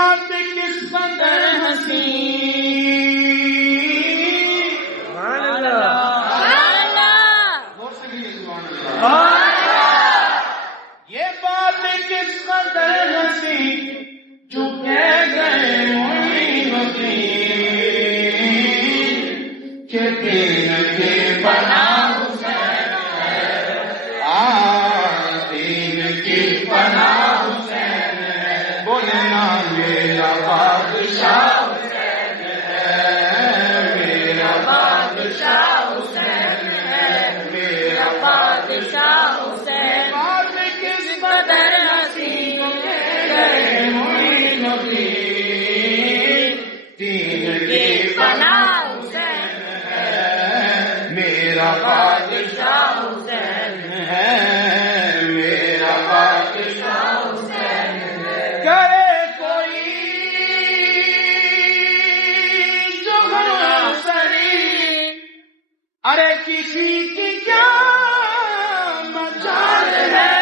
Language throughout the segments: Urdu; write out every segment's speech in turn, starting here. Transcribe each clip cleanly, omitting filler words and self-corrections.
بات کس قدر حسین، یہ بات کس قدر حسین جو کہہ گئے معین الدین کہ دین کی پناہ حسین ہے، دین کی پناہ حسین ہے، بولنا میرا بادشاہ حسین ہے، میرا بادشاہ حسین ہے، میرا بادشاہ حسین، بات کس قدر حسین گئے معین الدین، دین کی پناہ حسین ہے، میرا بادشاہ حسین ہے، میرا بادشاہ حسین ہے، کرے کوئی جو سری، ارے کسی کی کیا مجال ہے،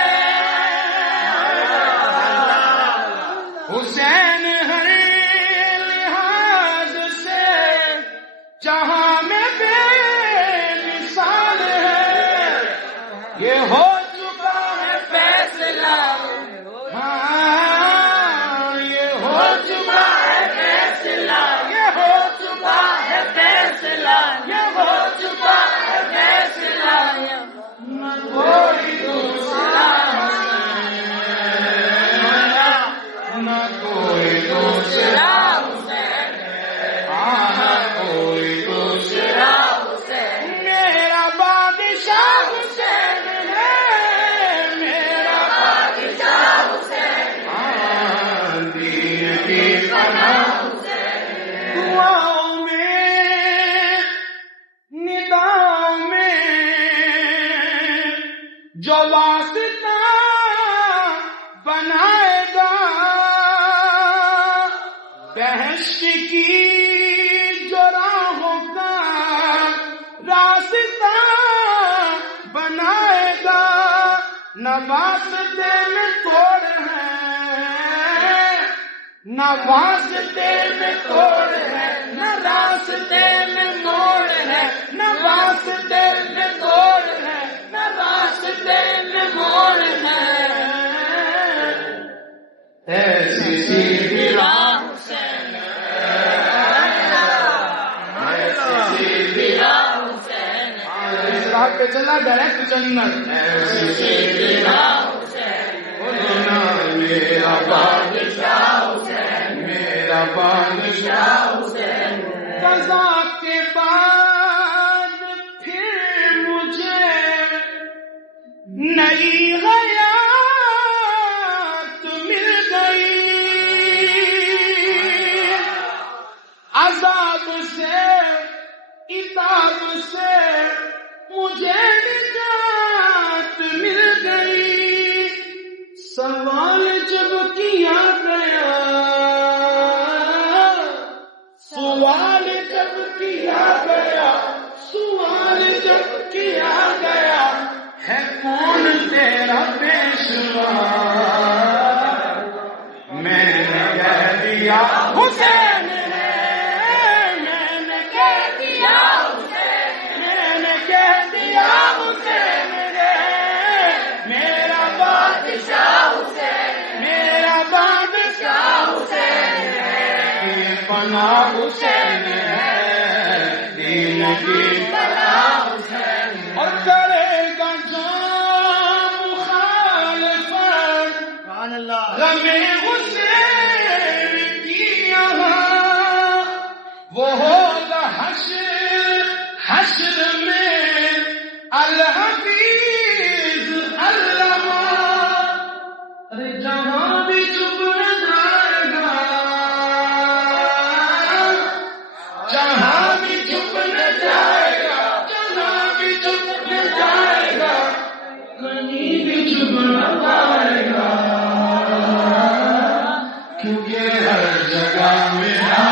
حسین ہر لحاظ سے جہاں میں بے مثال ہے، یہ ہو چکا ہے فیصلہ، ہاں یہ ہو چکا ہے فیصلہ، یہ ہو چکا ہے فیصلہ، یہ ہو چکا ہے فیصلہ، نہ کوئی دوسرا نہ کوئی دوسرا حسین ہے، نہ کوئی دوسرا حسین، میرا بادشاہ حسین ہے، میرا بادشاہ حسین، دین کی پناہ حسین، دعاؤں میں نداؤں میں جو واسطہ بنائے گا، بہشت کی جو راہوں کا راستہ بنائے گا، نہ واسطے میں توڑ ہے، نہ واسطے میں توڑ ہے، نہ راستے میں موڑ ہے، نہ واسطے میں توڑ ہے، نہ راستے میں موڑ ہے، ایسی سیدھی راہ حسین ہے، ایسی سیدھی راہ حسین ہے، اس راہ پہ چلا ڈائریکٹ جنت، ایسی سیدھی راہ حسین ہے، بولنا میرا بادشاہ حسین، میرا بادشاہ حسین ہے، قضا کے بعد پھر مجھے نئی حیات مل گئی، عذاب سے عتاب سے مجھے نجات مل گئی، سوال جب کیا گیا، سوال جب کیا گیا، سوال جب کیا گیا، ہے کون تیرا پیشوا، میں نے کہہ دیا حسین ہے، میں نے کہہ دیا حسین، میں نے کہہ دیا حسین ہے، میرا بادشاہ حسین، میرا بادشاہ حسین ہے، یہ پناہ حسین ہے، دین کی پناہ حسین ہے، اور کرے گا جو مخالفت غم حسین کی یہاں، وہ ہوگا حشر میں الحفیظ علامہ، ارے جہاں بھی چپ نہ جائے گا، جہاں بھی چپ نہ جائے گا، جہاں بھی چپ نہ جائے گا، کہیں بھی چپ نہ پائے گا، کیونکہ ہر جگہ میرا